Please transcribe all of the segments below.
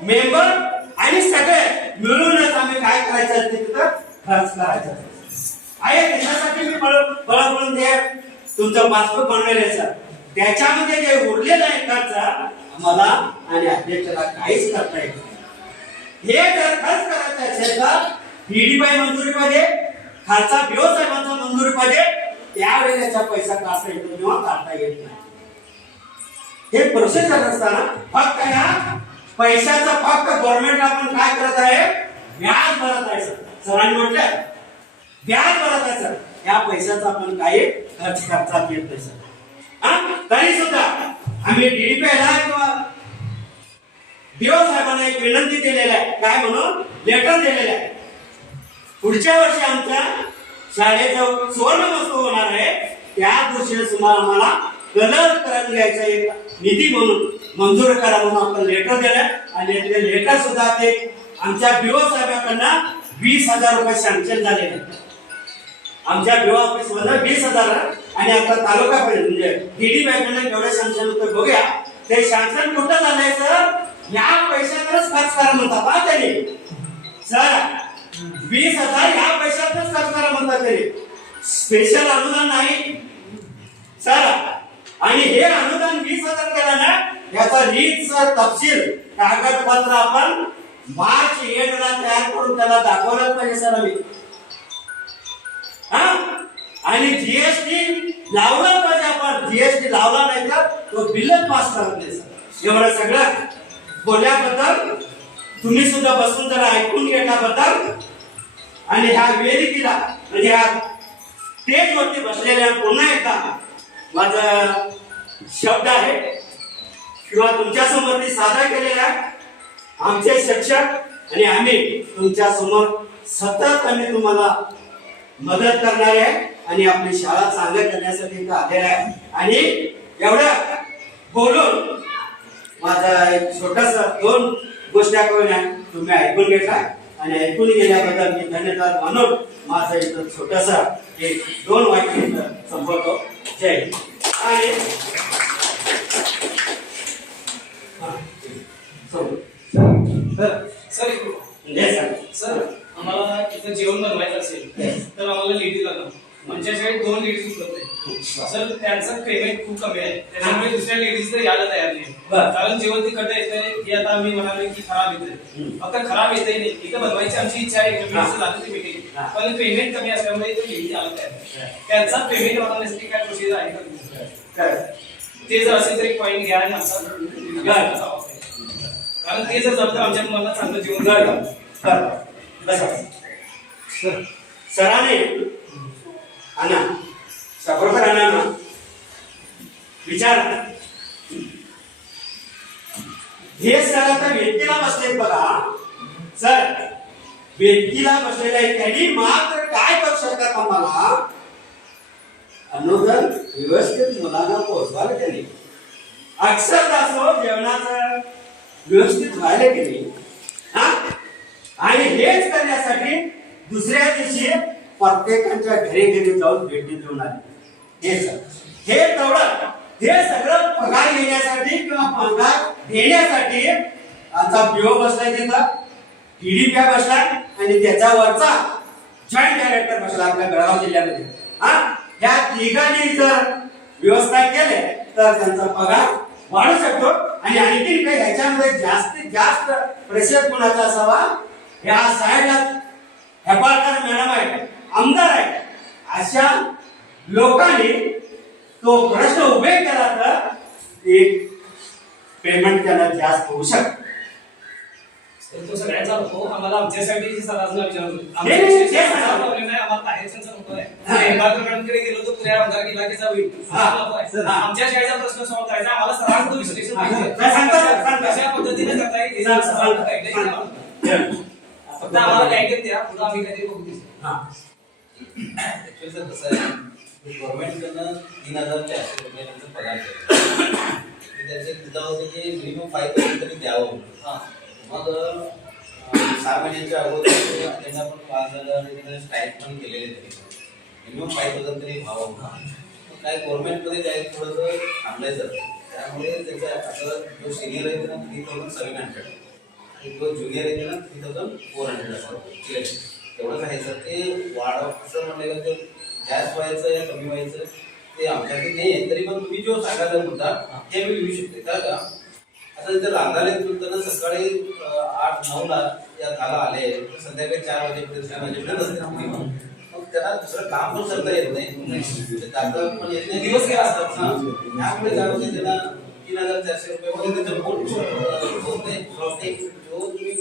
Member आणि सगळे मिळूनच आम्ही काय करायचं ते तिथं खर्च करायचा आहे. त्याच्यासाठी मी बळबळून दे तुमचं पासबुक बनवलेलं सर, त्याच्यामध्ये जे उरलेलं आहे खर्च मला आणि अध्यक्षाला काहीच करता येत नाही. हे जर खर्च करायचं असेल तर डीडीबाई मंजुरी पाहिजे, खालचा बीओ साहेबांचा मंजुरी पाहिजे, त्यावेळेस याचा पैसा काढता येतो किंवा काढता येत नाही. हे प्रोसेसर असताना फक्त या पैशाचा फक्त गव्हर्नमेंट आपण काय करत आहे, व्याज भरत आहे. सरांनी म्हटलं व्याज भरत आहे सर, या पैशाचा आपण काही खर्च करता येत नाही सर. तरी सुद्धा आम्ही डीडीपीला किंवा बीओ साहेबांना एक विनंती दिलेली आहे, काय म्हणून लेटर दिलेलं आहे. पुढच्या वर्षी आमच्या शाळेचं सुवर्ण महोत्सव होणार आहे, त्या दिवशी सुद्धा आम्हाला कलर करून घ्यायचा एक निधी म्हणून मंजूर करा म्हणून आपण लेटर दिलं आणि ते लेटर सुद्धा ते आमच्या बीओ साहेबांकडून 20,000 रुपये सँक्शन झालेले आहेत. आमच्या बीओ ऑफिस मध्ये 20,000 आणि आता तालुका म्हणजे डीडीबाईकडून केवढे सँक्शन होते बघूया. ते सँक्शन कुठं झालंय सर, या पैशातच खर्च करा म्हणतात बा त्यांनी सर. 20,000 या पैशातच खर्च करा म्हणतात तरी स्पेशल अनुदान नाही सर. आणि हे अनुदान 20,000 केलं ना, याचा रीतसर तपशील कागदपत्र आपण मार्च एंडला तयार करून त्याला दाखवलं पाहिजे सर आम्ही. आणि जीएसटी लावला पाहिजे आपण. जीएसटी लावला नाही तर तो बिलच पास करत नाही सर. एवढं सगळं बोलल्याबद्दल तुम्ही सुद्धा बसून जरा ऐकून घेतल्याबद्दल आणि ह्या वेदिकेला म्हणजे ह्या स्टेजवरती बसलेल्या पुन्हा एकदा माझा शब्द आहे किंवा तुमच्या समोर मी सादर केलेला आहे. आमचे शिक्षक आणि आम्ही तुमच्या समोर सतत आम्ही तुम्हाला मदत करणार आहे आणि आपली शाळा चांगली करण्यासाठी इथं आलेला आहे. आणि एवढं बोलून माझा एक छोटासा 2 गोष्टी करून तुम्ही ऐकून घेतला आणि ऐकून गेल्याबद्दल मी धन्यवाद म्हणून माझं इथं छोटासा एक 2 वाक्य संपवतो. जय हिंद. आणि सर आम्हाला इथं जेवण बनवायचं असेल तर आम्हाला लेडीज लागणार. आमच्या शाळेत 2 लेडीज उपलब्ध आहे सर. त्यांचं पेमेंट खूप कमी आहे, त्याच्यामुळे दुसऱ्या लेडीजला यायला तयार नाही. कारण जेवण तिकडं येतंय हे आता आम्ही म्हणाले की खराब येतंय. फक्त खराब येतही नाही, इथं बनवायची आमची इच्छा आहे झाली ती मीटिंग, पण पेमेंट कमी असल्यामुळे लेडीज आला तयार. त्यांचा पेमेंट वाढवण्यासाठी काय प्रोसिजर आहे का ते जर असेल तर एक पॉईंट घ्या आणि आमचा कारण ते जर जमतं आमच्या मुलांना चांगलं जीवन सराने आणा सापडकर आणा विचार. हे सर आता व्यक्तीला बसले बघा सर, व्यक्तीला बसलेले आहे त्यांनी मात्र काय करू शकतात आम्हाला अनुदान व्यवस्थित मुलांना पोहोचवायला त्यांनी अक्षरदासो जेवणाचं व्यवस्थित व्हायला की नाही. आणि हेच करण्यासाठी दुसऱ्या दिवशी प्रत्येकाच्या घरी घरी जाऊन भेटी देऊन आले. हे सर हे तेवढं हे सगळं पगार घेण्यासाठी किंवा पगार देण्यासाठी आमचा बीओ बसलाय तिथं, डीडीपी बसलाय आणि त्याच्या वरचा जॉईंट डायरेक्टर बसला आपल्या बेळगाव जिल्ह्यामध्ये. या तिघांनी जर व्यवस्था केले तर त्यांचा पगार वाढू शकतो. आणि आणखी काही ह्याच्यामध्ये जास्तीत जास्त प्रेशर कोणाचा असावा, या साहेबला हेपाळकर मॅडम आहे, आमदार आहे, अशा लोकांनी तो प्रश्न उभे केला तर एक पेमेंट त्याला जास्त होऊ शकतो. तो सगळ्यांचा नको, आम्हाला आमच्यासाठी सरासना विचारतो. आम्हाला बाहेरच्यांचा नको आहे. मॅडमकडे गेलो तर पुऱ्या आमदार इलाकेचा होईल. आमच्या शाळेचा प्रश्न सॉल्व्ह करायचा, आम्हाला सरांचं विश्लेषण पाहिजे कशा पद्धतीने करता येईल फक्त आम्हाला गाईडन्स द्या, पुढे आम्ही कधी बघू. कसं आहे गव्हर्नमेंटकडनं 3,000 ते 800 रुपये त्यांचा पगार केला. त्याचे मुद्दा होते की मिनिमम 5,000 तरी द्यावं. मग 6 महिन्यांच्या अगोदर त्यांना पण 5,000 स्ट्राईक पण केलेले तरी मिनिमम 5,000 तरी व्हावं. काय गव्हर्नमेंटमध्ये काय थोडंसं थांबलंय जातं, त्यामुळे त्याचा आता जो सिनियर आहे त्यांना 3,700 जो ज्युनियर आहे ना 3400 असतात तेवढंच आहे सर. ते वाढ असं म्हणलं तर जास्त व्हायचं या कमी व्हायचं ते आमच्याकडे नाही आहे. तरी पण तुम्ही जो सांगायचा मुद्दा ते मी लिहू शकते का आता जर रांगाले तुमचं सकाळी 8-9 ला या झाला आले तर संध्याकाळी 4 वाजेपर्यंत 6 वाजेपर्यंत असते. मग त्याला दुसरं काम पण करता येत नाही, दाखला पण येत नाही, दिवस गेला असतात. त्यामुळे काय होते त्याला 3400 रुपये त्याचं पोट होते. जो तुम्ही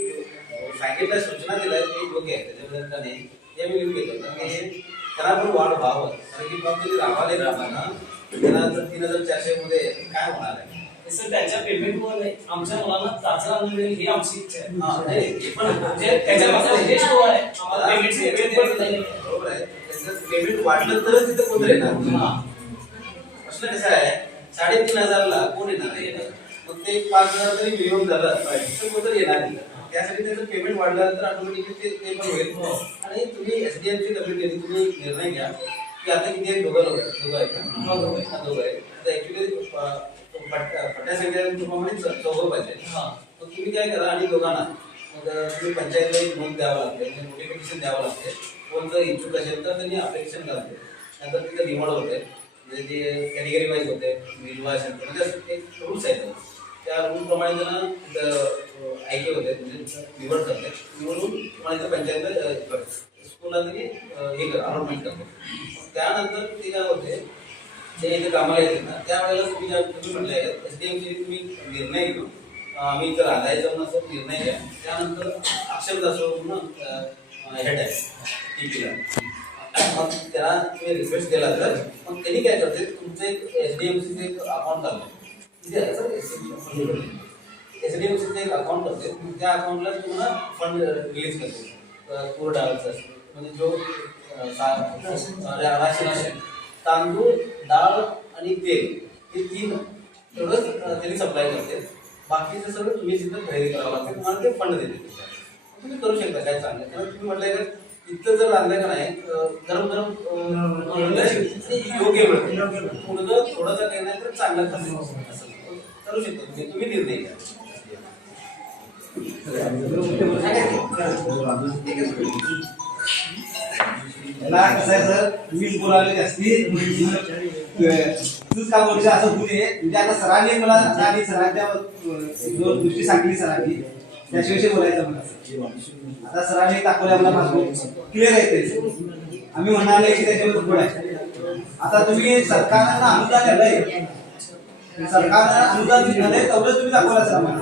सांगितलं सूचना दिल्या ते योग्य आहे, त्याच्याबद्दल नाही ते मी लिहून घेतो. कारण हे त्याला पण वाढ व्हावं. कारण की फक्त रामाले राहताना त्याला जर 3400 मध्ये काय होणार आहे सर? त्यांच्या पेमेंटवर आमच्या मुलांना चाचणी आणून मिळेल ही आमची इच्छा आहे. पण म्हणजे त्याच्या मागचा उद्देश तो आहे, आम्हाला पेमेंटचे पेमेंट नाही. बरोबर आहे. त्याचं पेमेंट वाढलं तरच तिथे कोण येणार. प्रश्न कसा आहे 3500 ला कोण येणार आहे? मग ते 5000 जरी मिळून झालं तर कोण येणार नाही. त्यासाठी त्याचं पेमेंट वाढलं तर ऑटोमॅटिकली ते पण होईल. आणि तुम्ही एसडीएमची कमिटी तुम्ही निर्णय घ्या की आता किती दोघं आहेत ना, दोघं आहेत. आता ऍक्च्युली पट्ट्या संख्येप्रमाणे 14 पाहिजे. मग तुम्ही काय करा आणि दोघांना मग तुम्ही पंचायतला एक नोंद द्यावं लागते, नोटिफिकेशन द्यावं लागते. कोण जर इच्छुक असेल तर त्यांनी अप्लिकेशन घालते. नंतर तिथे निवड होते, म्हणजे ते कॅटेगरी वाईज होते, निर्वाचन म्हणजे एक रूल्स आहेत. त्या रूलप्रमाणे त्यांना ऐके होते, म्हणजे निवड करते. निवडून तुम्हाला पंचायतला स्कूलला त्यांनी हे अलॉटमेंट करते. त्यानंतर ते काय होते जे इथे कामाला येते ना त्यावेळेला तुम्ही म्हटलं एसडीएमची तुम्ही निर्णय घेऊन आम्ही इथं राहायचं म्हणून असं निर्णय घ्या. त्यानंतर अक्षरदास हेड आहे टीपीला, मग त्याला तुम्ही रिक्वेस्ट केला तर मग त्यांनी काय करते तुमचं एक एसडीएमसीचं एक अकाउंट काढलं तिथे एसडीएमसीचं एक अकाउंट करते. त्या अकाउंटला तुम्हाला फंड रिलीज करते. तूर डाळचा म्हणजे जो राशन तांदूळ डाळ आणि तेल हे 3 एवढंच त्यांनी सप्लाय करते. बाकीचं सगळं तुम्ही तिथं खरेदी करावं लागते. तुम्हाला ते फंड देते. तुम्ही करू शकता काय चांगलं. कारण तुम्ही म्हटलंय का इथं जर आणलं का नाही गरम गरम योग्य मिळते. थोडंसं काही नाही तर चांगलं असं करू शकता तुम्ही निर्णय घ्या. याला कसं आहे सर तुम्ही बोलावले जास्ती तूच का बोलशील असं बोलले. म्हणजे आता सरांनी मला आणि सरांच्या दोन गोष्टी सांगितली सरांनी त्याच्याविषयी बोलायचं मला. आता सरांनी दाखवलं मला पासबुक क्लिअर आहे ते. आम्ही म्हणाल की त्याच्यावर पुढे आहे. आता तुम्ही सरकारनं अनुदान दिलंय, सरकारनं अनुदान दिलंय तेवढं तुम्ही दाखवला सर आम्हाला.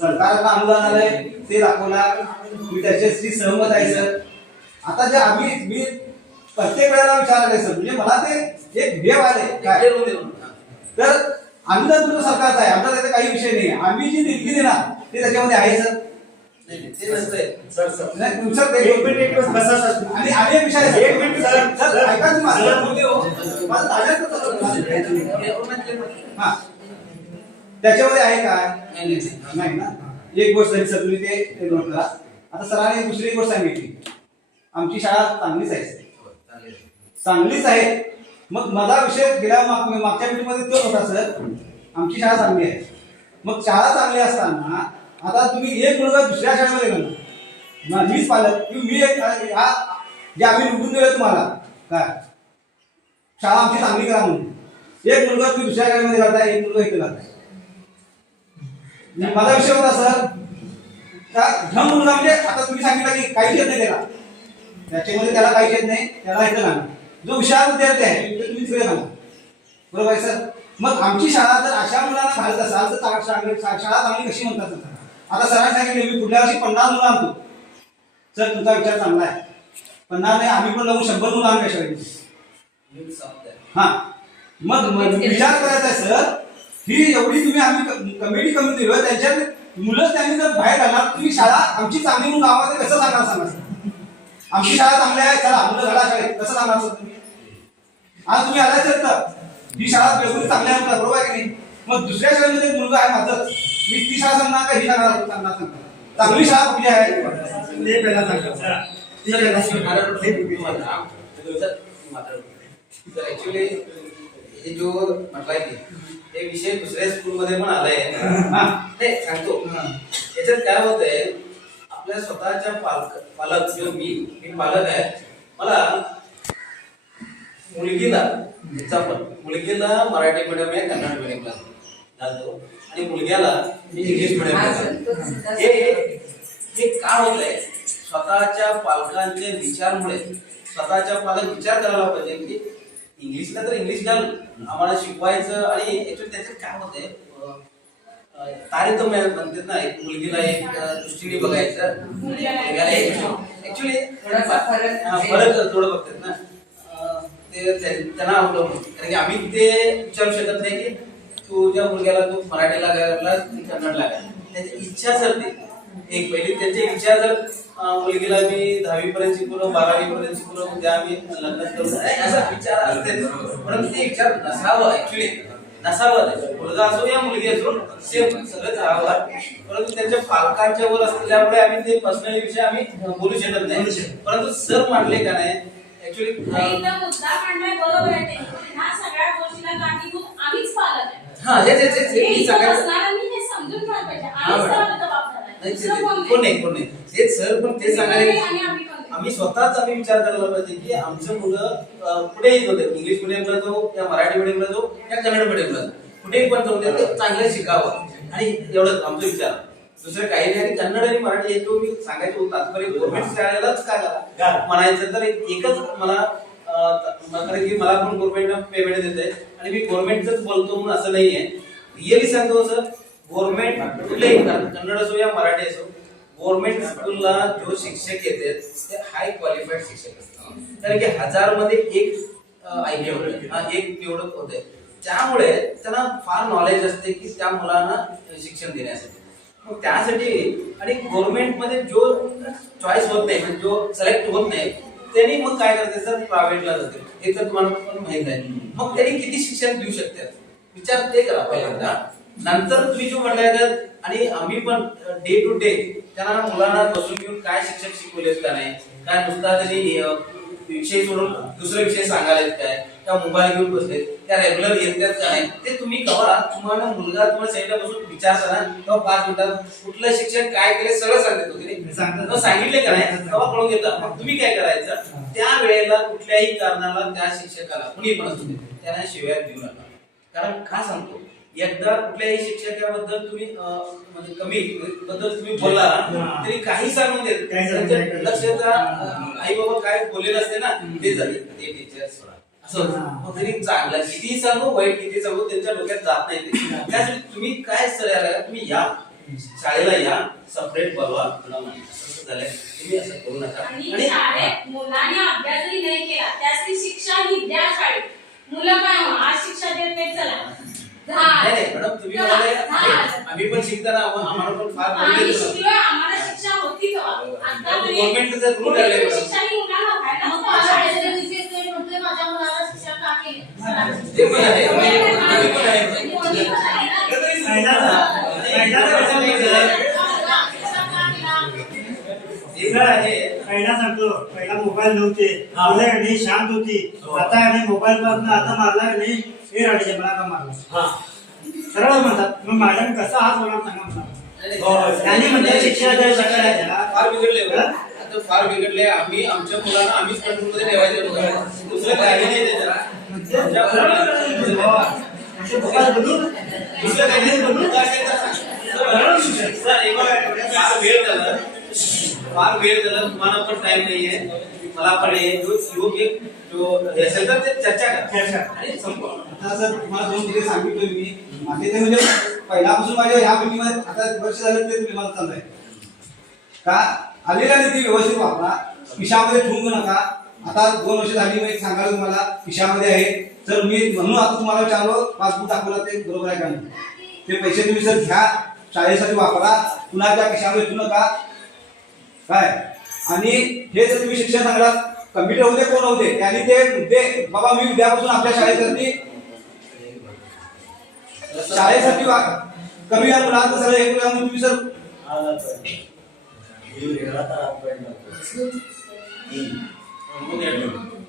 सरकारला अनुदान आलंय ते दाखवला, तुम्ही त्याच्याशी सहमत आहे सर. आता जे मी प्रत्येक वेळेला विचारले सर, म्हणजे मला ते एक भेव आले काय तर अनुदान तुमचं सरकारचं आहे, आमचा त्याचा काही विषय नाही. आम्ही जी देणगी देणार ते त्याच्यामध्ये आहे सर. ते नसतंय सर. नाही तुमचं एक मिनिट बसा सर. आणि आम्ही एक विषय एक मिनिट सर ऐका तुम्ही माझं हा त्याच्यामध्ये आहे काय नाही ना. एक गोष्ट झाली सर तुम्ही ते नोट करा. आता सरांनी दुसरी एक गोष्ट सांगितली आमची शाळा चांगलीच आहे, चांगलीच आहे. मग माझा विषय गेल्या मागच्या मीटिंगमध्ये तोच होता सर, आमची शाळा चांगली आहे. मग शाळा चांगली असताना आता तुम्ही एक मुलगा दुसऱ्या शाळेमध्ये गेला, मीच पालक मी एक हा जे आम्ही निवडून दिलं तुम्हाला काय शाळा आमची चांगली करा म्हणून, एक मुलगा तुम्ही दुसऱ्या शाळेमध्ये जाता, एक मुलगा इथे जाता. माझा विषय होता सर हा मुलगा म्हणजे आता तुम्ही सांगितलं की काहीच येत नाही त्याला, त्याच्यामध्ये त्याला काहीच येत नाही, त्याला इथं घाला. जो विषयात विद्यार्थी आहे ते तुम्ही तिकडे घाला. बरोबर आहे सर. मग आमची शाळा जर अशा मुलांना घालत असाल तर शाळा चांगली कशी म्हणतात सर. आता सरांनी सांगितले मी पुढल्या वर्षी 50 मुलं आणतो. सर तुमचा विचार चांगला आहे, 50 नाही आम्ही पण लावून 100 मुलं आणल्या शाळेत. हा मग विचार करायचा आहे सर ही एवढी तुम्ही आम्ही कमिटी कमी दिली त्यांच्यात मुलं त्यांनी जर बाहेर घालणार तुम्ही शाळा आमची चांगली म्हणून गावामध्ये कसं सांगणार सांगा सर. आमची शाळा चांगली आहे चला मुलं घाला शाळेत कसं सांगणार सर तुम्ही. आज तुम्ही आलाय तर ही शाळा बिलकुल चांगली आहे म्हणतात बरोबर आहे की नाही. मग दुसऱ्या शाळेमध्ये मुलगा आहे माझं मी ती शाळा सांगणार का ही सांगणार चांगली शाळा कुठली आहे ते पहिला सांगा. ऍक्च्युली हे जो म्हटलाय की हे विषय दुसऱ्या स्कूलमध्ये पण आलाय ते सांगतो. याच्यात काय होतंय, आपल्या स्वतःच्या पालक जो मी पालक आहे, मला मुलगीला मराठी मीडियम आहे, कन्नड मीडियमला घालतो आणि मुलग्याला इंग्लिश मीडियम. हे का होतंय, स्वतःच्या पालकांच्या विचारमुळे. स्वतःच्या पालक विचार करायला पाहिजे की इंग्लिशला तर इंग्लिश घाल, आम्हाला शिकवायचं. आणि ऍक्च्युअली त्याच्यात काय होतंय, तारतम्य म्हणतात ना, एक मुलगीला एक दृष्टीने बघायचं, मुलग्याला एक ऍक्च्युली फरक थोडं बघतात ना. ते त्यांना अवलंबून, कारण की आम्ही ते विचारू शकत नाही की तुझ्या मुलग्याला तू मराठीला घालला की कन्नडला घाल. त्याची इच्छा जर एक पहिली त्यांची इच्छा जर मुलगीला मी 10वी पर्यंत शिकवलं, 12वी पर्यंत शिकवलं, उद्या आम्ही लग्न करू, असा विचार असते. परंतु ते विचार नसावं, ऍक्च्युली नसावं. मुलगा असो या मुलगी असो सेम सगळंच हवं. परंतु त्यांच्या पालकांच्या वर असल्यामुळे आम्ही ते पर्सनली विषय आम्ही बोलू शकत नाही. परंतु सर मांडले का नाही, ऍक्च्युली मुद्दा मांडलाय बरोबर आहे. ह्या सगळ्या गोष्टीला कारणीभूत आम्हीच पालक आहे. हा हे सगळ्यात असणाऱ्यांनी हे समजून घ्यायला पाहिजे. आम्हीच त्याला जबाबदार आहे. दुसरं कोण नाही. हे सर पण ते सांगायला आणि आम्ही पण आम्ही विचार करायला पाहिजे की आमचं मुलं पुढे येत होते, इंग्लिश मिडियमला जाऊ या मराठी मिडियमला जाऊ या कन्नड मिडियमला जाऊ, कुठेही पण जाऊ दे, ते चांगलं शिकावं. आणि एवढंच आमचा विचार, दुसरं काही नाही. आणि कन्नड आणि मराठी हे जो मी सांगायचं होतं तात्पर्य गव्हर्नमेंट शाळेलाच का म्हणायचं, तर एकच मला कारण की मला पण गव्हर्नमेंट पेमेंट देते आणि मी गव्हर्नमेंटच बोलतो म्हणून असं नाहीये. रिअली सांगतो सर, गव्हर्नमेंट कुठल्याही कन्नड असो या मराठी असो, गव्हर्नमेंट स्कूलला जो शिक्षक येतात ते हाय क्वालिफाईड शिक्षक असतात. कारण की 1000 मध्ये एक IQ एक निवडक होते. त्यामुळे त्यांना फार नॉलेज असते की त्या मुलांना शिक्षण देण्यासाठी. मग त्यासाठी आणि गव्हर्नमेंट मध्ये जो चॉईस होत नाही, म्हणजे जो सिलेक्ट होत नाही, त्यांनी मग काय करते सर, प्रायव्हेटला जाते. हे तर तुम्हाला पण माहित आहे. मग त्यांनी किती शिक्षण देऊ शकतात विचार ते करा पहिल्यांदा. नंतर तुम्ही जो म्हटलं, आणि आम्ही पण डे टू डे त्यांना मुलांना बसून घेऊन काय शिक्षक शिकवलेत का नाही, काय नुसता त्यांनी विषय सोडून दुसरे विषय सांगायला काय, त्या मोबाईल घेऊन बसले, त्या रेग्युलर येतात का नाही, ते तुम्ही कवा तुम्हाला मुलगा तुम्हाला साईडला बसून विचार करा. तेव्हा 5 मिनिटात कुठलं शिक्षण काय केले सगळं सांगते. सांगितले का नाही तेव्हा कळून घेतात. मग तुम्ही काय करायचं, त्या वेळेला कुठल्याही कारणाला त्या शिक्षकाला कुणी पण असू दे त्यांना शिव्या देऊ नका. कारण का सांगतो, एकदा कुठल्याही शिक्षकाबद्दल तुम्ही म्हणजे कमी बद्दल तुम्ही बोलला तरी काही सांगून देत लक्षात आई बाबा काय बोललेलं असते ना, ते झाले ते टीचर सोडा असं. तरी चांगलं किती सांगू, वाईट किती सांगू, त्यांच्या डोक्यात जात नाही ते. त्यासाठी तुम्ही काय सर, तुम्ही या शाळेला या, सेपरेट बोलवा, असं झालंय, तुम्ही असं करू नका. आणि शाळेत मुलांनी अभ्यास जरी नाही केला त्याची शिक्षा ही द्या शाळेत. मुलं काय आज शिक्षा देत नाही, चला नाही मॅडम, तुम्ही म्हणाले आम्ही पण शिकताना आम्हाला पण फार आम्हाला शिक्षा होती गव्हर्नमेंटचा रूल आहे. शिक्षा ही मुलांना व्हायला म्हणतोय माझ्या मुलाला शिक्षा का केली ते पण आहे. पहिला सांगतो, पहिला मोबाईल नव्हते, मुलं शांत होती. आता मोबाईल पासून आता मारला नाही, हे राडीचे मला का मारला सरळ म्हणतात. मग मॅडम कसा हात होणार सांगा मला. त्यांनी म्हणजे शिक्षण फार बिघडले, फार बिघडले. आम्ही आमच्या मुलांना आम्हीच कंट्रोलमध्ये ठेवायचं, दुसरं काही नाही. दुसरं काही नाही. फार वेळ झाला, तुम्हाला पण टाइम नाहीये, मला पण योग्य जो असेल तर ते चर्चा करा आणि संपवा. आता सर तुम्हाला 2 दिवस सांगितलं मी, माझे ते म्हणजे पहिल्यापासून माझ्या या मीटिंगमध्ये आता वर्ष झालं ते तुम्ही मला चाललंय का, आलेला निधी व्यवस्थित वापरा, खिशामध्ये ठेवू नका. आता 2 वर्ष झाली मी सांगायला तुम्हाला खिशामध्ये आहे सर. मी म्हणून आता तुम्हाला विचारलं, पासबुक दाखवलं ते बरोबर आहे का नाही. ते पैसे तुम्ही सर घ्या, शाळेसाठी वापरा, पुन्हा त्या खिशामध्ये ठेवू नका काय. आणि हे जर तुम्ही शिक्षण सांगला, कम्प्युटर होते कोण होते त्यांनी ते मुद्दे बाबा मी उद्यापासून आपल्या शाळेसाठी कमी या मुलांचं सगळं हे करूया तुम्ही सर.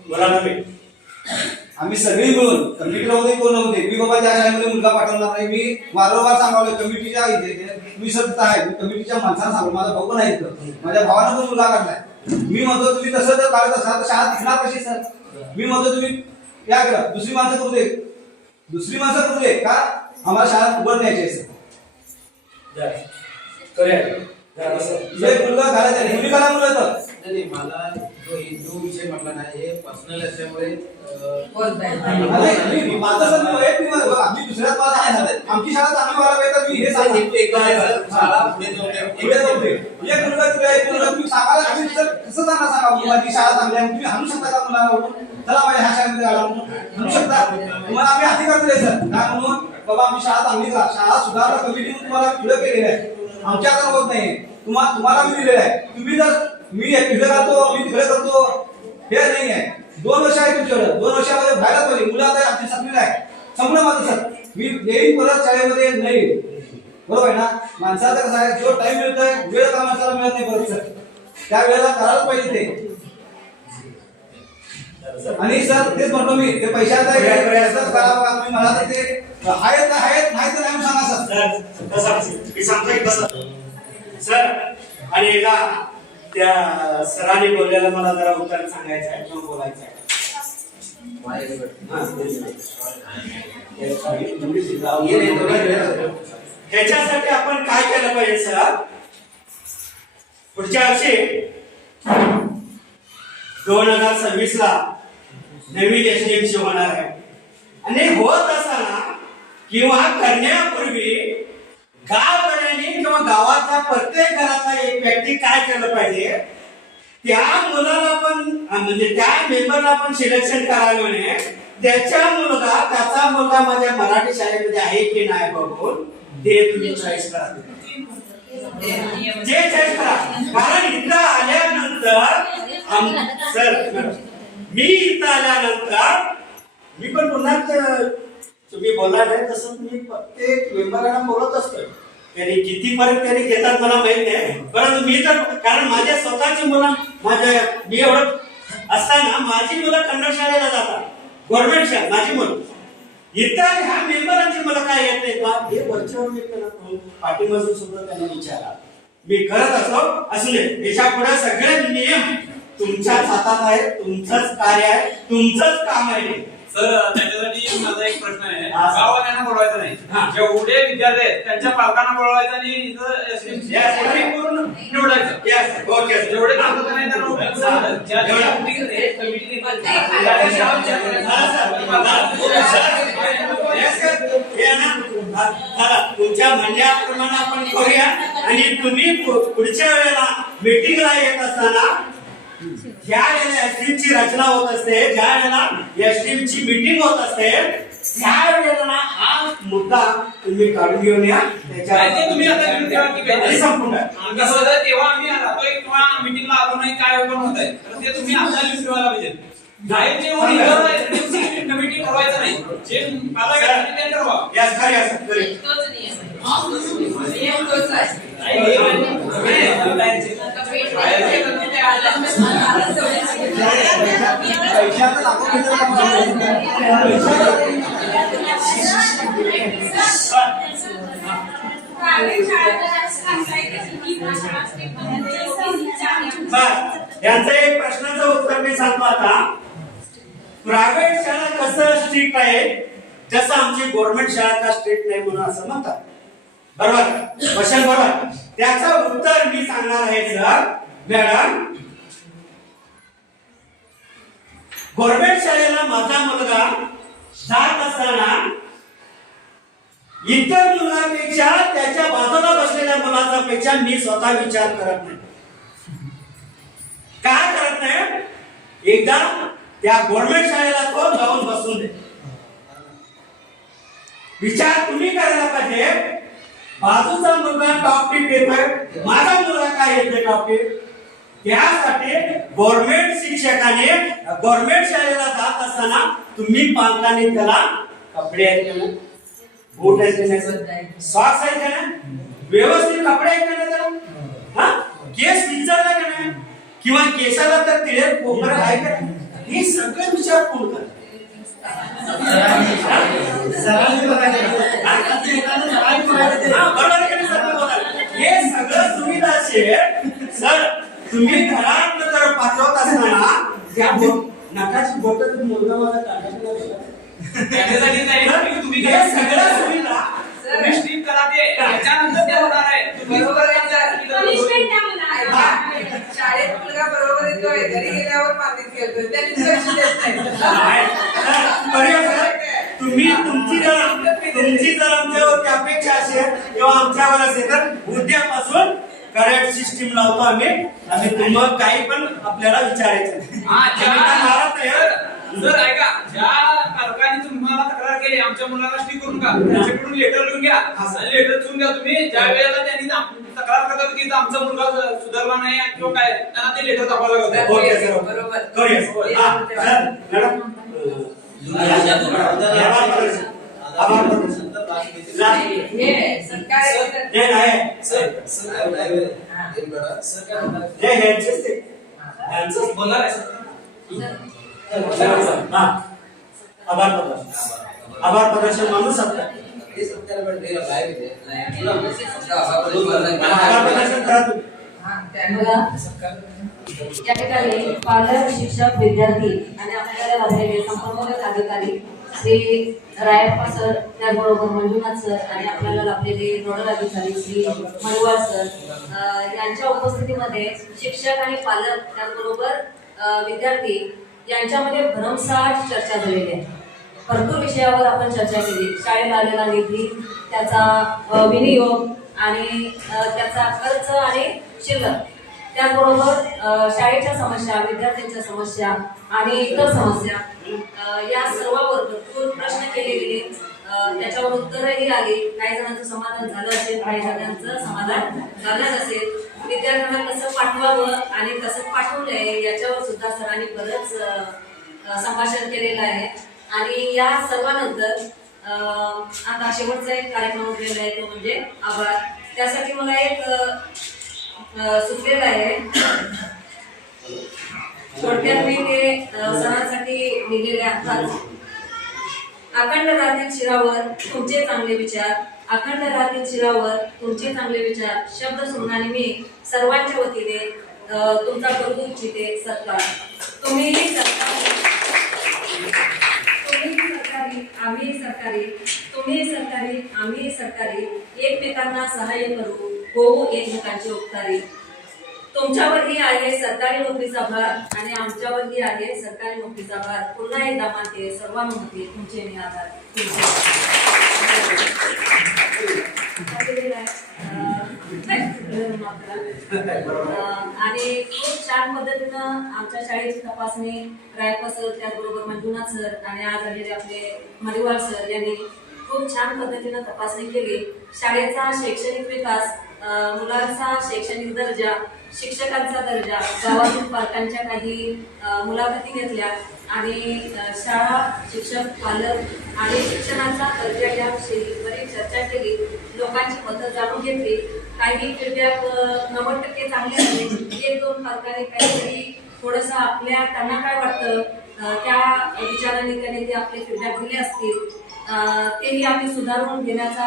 बोला ना. आम्ही सगळे मिळून कमिटीमध्ये कोण नव्हते मी बाबा त्या शाळेमध्ये मुलगा पाठवणार नाही. मी वारंवार सांगावलं कमिटीच्या इथे मी सत्ता आहे मी कमिटीच्या माणसांना सांगू माझा भाऊ पण आहे इथं. माझ्या भावानं पण मुलगा काढलाय. मी म्हणतो तुम्ही तसं जर काढत असाल तर शाळा दिसणार कशी सर. मी म्हणतो तुम्ही या करा दुसरी माणसं करू दे का आम्हाला शाळा उघड द्यायची आहे सर. मुलगा घालायचा मुली घाला मुलं तर नाही मला जो विषय म्हटला ना हे पर्सनल असल्यामुळे माझं सर आम्ही दुसऱ्याच माझा आहे ना आमची शाळा चांगली व्हायला पाहिजे तर मी हे सांगतो शाळा पुढे जाऊ द्या. पुढे जाऊ दे. एक मुलगा तुला एक मुलगा तुम्ही सांगायला आम्ही सर कसं त्यांना सांगा मुलाची शाळा चांगली आहे तुम्ही आणू शकता का मुलांना ओळखून चला माझ्या ह्या शाळेमध्ये घाला म्हणून आणू शकता. तुम्हाला आम्ही अधिकार दिले सर काय म्हणून बाबा आमची शाळा चांगली करा शाळा सुधारणा कमिटीने तुम्हाला पुढे केलेलं आहे. आमच्या हातात होत नाही तुम्हाला मी दिलेलं आहे. तुम्ही जर मी तिकडे घालतो मी तिकडे करतो हे नाही आहे. 2 वर्ष आहे तुमच्याकडे 2 वर्षामध्ये व्हायला पाहिजे. मुलं आता आमची संपलेलं आहे संपलं माझं सर मी येईन परत शाळेमध्ये नाही बरोबर आहे ना. माणसाचा कसं आहे जो टाइम मिळतोय वेळ का माणसाला मिळत नाही बरोबर सर त्या वेळेला करायला पाहिजे ते. आणि सर तेच म्हणतो मी ते पैशाचा करावा तुम्ही मला तर ते आहेत नाही तर नाही सांगा सर. मी सांगतोय कसं सर आणि एकदा त्या सरांनी बोललेलं मला जरा उत्तर सांगायचं आहे किंवा बोलायचं आहे. ह्याच्यासाठी आपण काय केलं पाहिजे सर पुढच्या वर्षी 2026 ला नवीन एसडीएमसी होणार आहे आणि होत असताना किंवा करण्यापूर्वी गावकऱ्यांनी किंवा गावाच्या प्रत्येक घरातला एक व्यक्ती काय केलं पाहिजे त्या मुलाला पण म्हणजे त्या मेंबरला पण सिलेक्शन करायला त्याचा मुलगा माझ्या मराठी शाळेमध्ये आहे की नाही बघून ते तुम्ही चॉईस करा. जे चॉईस करा कारण इथं आल्यानंतर सर मी इथं आल्यानंतर मी पण पुन्हा तुम्ही बोलणार आहे तसं मी प्रत्येक मेंबरांना बोलत असतो. त्यांनी कितीपर्यंत त्यांनी घेतात मला माहित नाही परंतु मी तर कारण माझ्या स्वतःची मुलं मी एवढं असताना माझी मुलं कन्नड शाळेला जातात गव्हर्नमेंट शाळा माझी मुलं इतर ह्या मेंबरांची मला काय येत नाही का हे वरच्यावर मी त्यांना पाठीमागून सुद्धा त्यांना विचारा मी करत असू दे. याच्या पुढे सगळे नियम तुमच्याच हातात आहे तुमचंच कार्य आहे तुमचंच काम आहे. सर त्याच्यासाठी माझा एक प्रश्न आहे गाववाल्यांना बोलवायचं नाही जेवढे विद्यार्थी आहेत त्यांच्या पालकांना बोलवायचं आणि इथं करून निवडायचं ओके जेवढे तालुका नाही तुमच्या म्हणण्याप्रमाणे आपण करूया आणि तुम्ही पुढच्या वेळेला मीटिंगला येत असताना ज्या वेळेला एसटीमची रचना होत असते ज्या वेळेला एसटीमची मीटिंग होत असते त्या वेळेला हा मुद्दा तुम्ही काढून घेऊन या तुम्ही आता संपूर्ण तेव्हा आम्ही राहतोय किंवा मिटिंगला आलो नाही काय पण होत आहे तर ते तुम्ही आता लिहून ठेवायला पाहिजे. कमिटी ठरवायचं नाही जे मला ठरवा यांचं एक प्रश्नाचं उत्तर मी सांगतो आता. प्रायव्हेट शाळा कसं स्ट्रिक्ट आहे तसं आमची गव्हर्नमेंट शाळा का स्ट्रिक्ट नाही म्हणून असं म्हणतात बरोबर क्वेश्चन बरोबर. त्याचं उत्तर मी सांगणार आहे सर मॅडम गव्हर्नमेंट शाळेला माझा मुलगा जात असताना इतर मुलांपेक्षा त्याच्या बाजूला बसलेल्या मुलाचा पेक्षा मी स्वतः विचार करत नाही. काय करत नाही एकदा त्या गव्हर्नमेंट शाळेला तो जाऊन बसून दे. विचार तुम्ही करायला पाहिजे बाजूचा मुलगा टॉप टीप येतोय माझा मुलगा काय येतोय टॉप टीप. त्यासाठी गव्हर्नमेंट शिक्षकाने गव्हर्नमेंट शाळेला जात असताना तुम्ही पालकांनी त्याला कपडे आहेत का नाही बूट आहेत का नाही सॉक्स आहेत का नाही व्यवस्थित कपडे आहेत का नाही त्याला केस विचारला का नाही किंवा केसाला तर क्लिअर कोपर आहे का हे सगळे विचार कोण करतात. सरांनी बघायचं. आता ते एकानं सरांनी बघायचं ते. हा, बरोबर आहे की नाही सर बोला? हे सगळं सुविधा असेल सर, तुम्ही घरात जर पाठवत असताना त्या नकाची बोट मुलगा मला टाकायला लागला. त्याच्यासाठी नाही तुम्ही हे सगळं सुविधा तुम्ही स्ट्रीप करा ते त्याच्यानंतर ते होणार आहे. बरोबर आहे सर. Punishment द्या मुलाला. शाळेत मुलगा बरोबर येतोय, घरी गेल्यावर मातीत खेळतोय, त्यांनी लक्ष देत नाही. नाही, सर, बरोबर सर. तुमची जर आमच्यावरती अपेक्षा असेल किंवा आमच्यावर असेल तर उद्यापासून करेक्ट सिस्टीम लावतो आम्ही तुम्हाला काही पण आपल्याला विचारायचं नाही. हा, आम्ही काय मारत नाही, हं. जर ऐका ज्या पालकांनी तुम्हाला तक्रार केली आमच्या मुलाला स्टिक करून का त्यांच्याकडून लेटर लिहून घ्या आणि लेटर लिहून घ्या तुम्ही ज्या वेळेला त्यांनी तक्रार करतात की आमचा मुलगा सुधारला नाही किंवा काय त्यांना ते लेटर दाखवायला लागतं. ओके सर, बरोबर. करूया सर. हा, सर, मॅडम, आभार प्रदर्शन. हे सरकार हे नाही सर काय होणार हे ह्यांचेच ते. ह्यांचंच. बोलणार आहे सर. हा, आभार प्रदर्शन. आभार प्रदर्शन माणूस शकता. हे सत्याला पण वेगळं बाहेर येते. आभार प्रदर्शन करा तुम्ही. या ठिकाणी पालक, शिक्षक, विद्यार्थी आणि आपल्याला लाभलेले संपूर्ण अधिकारी श्री रायप्पा सर, त्याचबरोबर मंजुनाथ सर आणि आपल्याला लाभलेले नोडल अधिकारी श्री मणिवार सर यांच्या उपस्थितीमध्ये शिक्षक आणि पालक त्याचबरोबर विद्यार्थी यांच्यामध्ये भरमसाठ चर्चा झालेली आहे. भरपूर विषयावर आपण चर्चा केली. शाळेला आलेला निधी, त्याचा विनियोग आणि त्याचा खर्च आणि शिल्लक, त्याचबरोबर शाळेच्या समस्या, विद्यार्थ्यांच्या समस्या आणि इतर समस्या या सर्वांवर भरपूर प्रश्न केले गेले. त्याच्यावर उत्तरही आली. काही जणांचं समाधान झालं असेल, काही जणांचं समाधान झालं नसेल. विद्यार्थ्यांना कसं पाठवावं आणि कसं पाठवू नये याच्यावर सुद्धा सरांनी बरंच संभाषण केलेलं आहे. आणि या सर्वांनंतर आता शेवटचा एक कार्यक्रम उरलेला आहे तो म्हणजे आभार. त्यासाठी मला एक सुचलेलं आहे. थोडक्यात मी ते सरांसाठी लिहिलेले असतात. अखंड राहतील शिरावर तुमचे चांगले विचार, अखंड राहतील शिरावर तुमचे चांगले विचार. शब्द सुमनाने मी सर्वांच्या वतीने तुमचा करू इच्छिते सत्कार. तुम्हीही सरकारी, आम्ही सरकारी, तुम्ही सरकारी, आम्ही सरकारी, एकमेकांना सहाय्य करू, होऊ एकमेकांचे उपकारी. तुमच्यावरही आहे सरकारी नोकरीचा भार आणि आमच्यावरही आहे सरकारी नोकरीचा भार. पुन्हा एकदा मानते, सर्वांमध्ये तुमचे मी आभार. आणि खूप छान पद्धतीनं आमच्या शाळेची तपासणी रायप्पा सर, त्याचबरोबर मंजुनाथ सर आणि आज आलेले आपले मणिवार सर यांनी खूप छान पद्धतीनं तपासणी केली. शाळेचा शैक्षणिक विकास, मुलांचा शैक्षणिक दर्जा, शिक्षकांचा दर्जा, गावातील पालकांच्या काही मुलाखती घेतल्या आणि शाळा, शिक्षक, पालक आणि शिक्षणाचा दर्जा याविषयी बरीच चर्चा केली. लोकांची मतं जाणून घेतली. काही फीडबॅक 90% चांगले झाले. 1-2 पालकांनी काहीतरी थोडंसं आपल्या त्यांना काय वाटतं त्या विचाराने त्याने ते आपले फीडबॅक दिले असतील. तेही आम्ही सुधारून घेण्याचा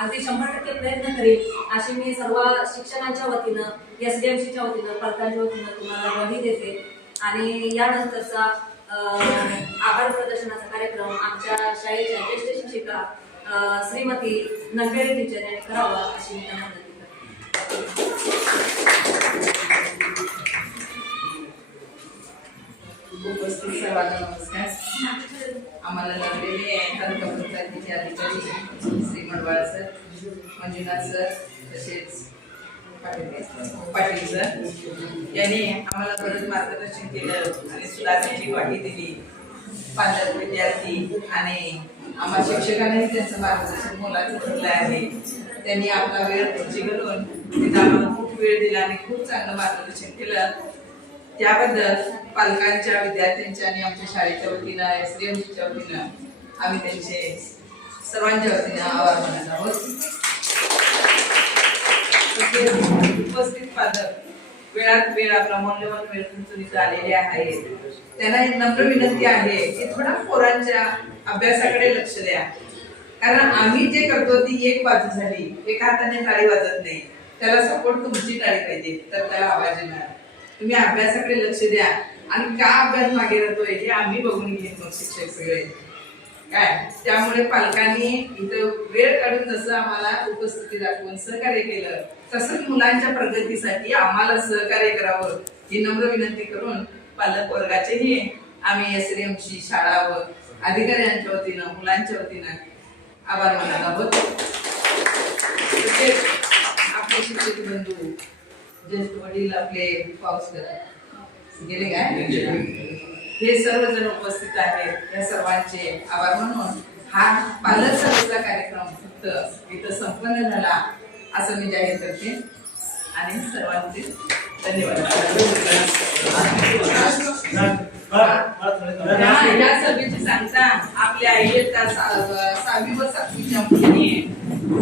अगदी 100% प्रयत्न करेल अशी मी सर्व शिक्षकांच्या वतीनं, SDMCच्या वतीनं, पालकांच्या वतीनं तुम्हाला ग्वाही देते. आणि यानंतरचा आभार प्रदर्शनाचा कार्यक्रम आमच्या शाळेच्या ज्येष्ठ शिक्षिका श्रीमती नगरे टीचर यांनी करावा अशी मी त्यांना विनंती करते. उपस्थित सर्वांना नमस्कार. आम्हाला लावलेले पंचायतीचे अधिकारी श्री मणवार सर, मंजुनाथ सर तसेच पाटील सर यांनी आम्हाला बरंच मार्गदर्शन केलं आणि सुधारण्याची ग्वाही दिली. पालक, विद्यार्थी आणि आम्हा शिक्षकांनाही त्यांचं मार्गदर्शन मोलाचं ठरलं आहे. त्यांनी आपला वेळ खुर्ची घालून तिथं आम्हाला खूप वेळ दिला आणि खूप चांगलं मार्गदर्शन केलं. त्याबद्दल पालकांच्या, विद्यार्थ्यांच्या आणि आमच्या शाळेच्या वतीनं, SDMCच्या वतीनं आम्ही त्यांचे सर्वांच्या वतीनं आभार मानत आहोत. उपस्थित पालक वेळात वेळ आपला मौल्यवान वेळ तुमचं इथं आलेले आहेत त्यांना एक नम्र विनंती आहे की थोडा पोरांच्या अभ्यासाकडे लक्ष द्या. कारण आम्ही जे करतो ती एक बाजू झाली, एका हाताने टाळी वाजत नाही. त्याला सपोर्ट तुमची टाळी पाहिजे तर त्याला आवाज येणार. तुम्ही अभ्यासाकडे लक्ष द्या आणि का अभ्यास मागे राहतोय हे आम्ही बघून घेईन मग शिक्षक सगळे काय. त्यामुळे पालकांनी इथं वेळ काढून जसं आम्हाला उपस्थिती दाखवून सहकार्य केलं तसंच मुलांच्या प्रगतीसाठी आम्हाला सहकार्य करावं ही नम्र विनंती करून पालक वर्गाचेही आम्ही SRMची शाळा व अधिकाऱ्यांच्या वतीनं मुलांच्या वतीनं आभार मानत आहोत. तसेच आपले शिक्षक बंधू ज्येष्ठ वडील आपले पावसकर गेले काय हे सर्वजण उपस्थित आहेत या सर्वांचे आभार मानून हा पालक सभेचा कार्यक्रम फक्त इथं संपन्न झाला असं मी जाहीर करते आणि सर्वांचे धन्यवाद. या सभेची सांगता आपल्या इयत्ता 6वी व 7वीच्या मुलींनी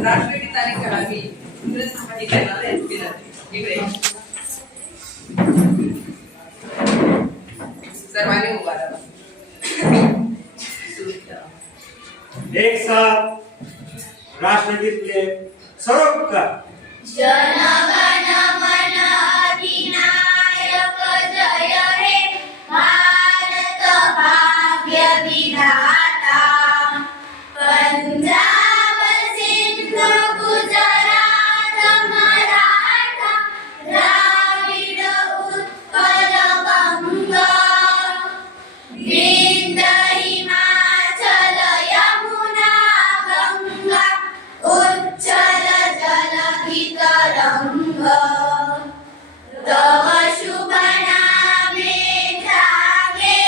राष्ट्रगीताने करावी इंग्रजी केलं इकडे सर्वांनी उभा राहा. एक साथ राष्ट्रगीत के सरोकार. जनगण मन अधिनायक जय हे भारत भाग्य विधाता. पंजाब सिंध गुजरात मराठा द्राविड उत्कल गंगा विंध्य हिमाचल यमुना गंगा उच्चल जलधि तरंग. तव शुभ नामे जागे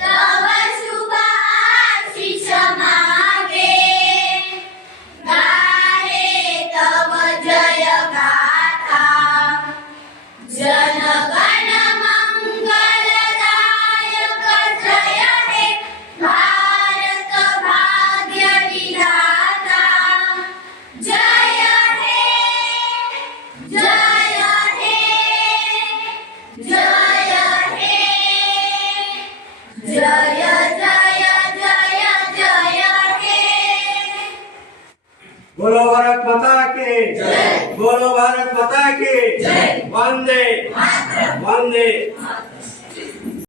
तव शुभ आशीष मागे. गाहे तव जय गाथा जनगण मंगलदायक जय हे भारत भाग्य विधाता. जय हे जय हे जय हे जय जय जय जय हे. बोलो भारत माता के जय. बोलो भारत माता के जय. वंदे मातरम. वंदे